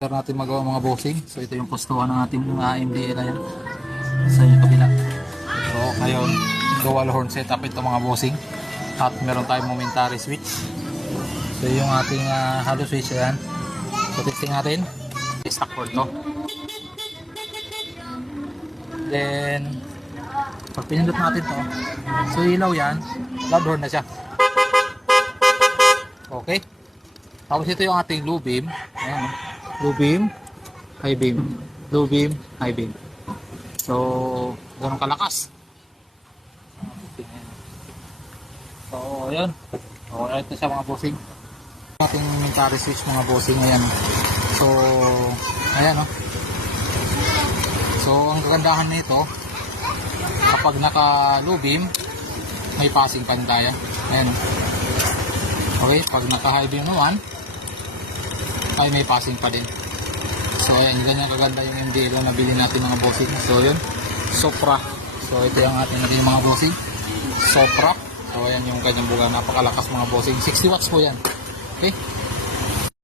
Natin magawa mga bossing. So ito yung postuhan ng ating mga MDL ayan sa yung kabila. So ngayon dual horn setup ito mga bossing, at meron tayong momentary switch. So yung ating hollow switch ayan. So testing natin, stock cord to. Then pag pinindot natin to, so ilaw yan, loud horn na siya. Okay, tapos ito yung ating low beam ayan, low beam, high beam, low beam, high beam. So, ganun kalakas. So, ayun. So, ito siya mga bossing. Ating momentary switch mga bossing. Ayan. So, ayan o. So, ang kagandahan nito, kapag naka low beam, may passing pa tayo. Ayan o. Okay, pag naka high beam naman, ay may passing pa din. So ayan, ganyan kaganda yung MDL na nabili natin mga bossing. So yun, Sopra. So ito yung ating natin mga bossing, Sopra. So ayan yung kanyang buga, napakalakas mga bossing, 60 watts po yan. Okay.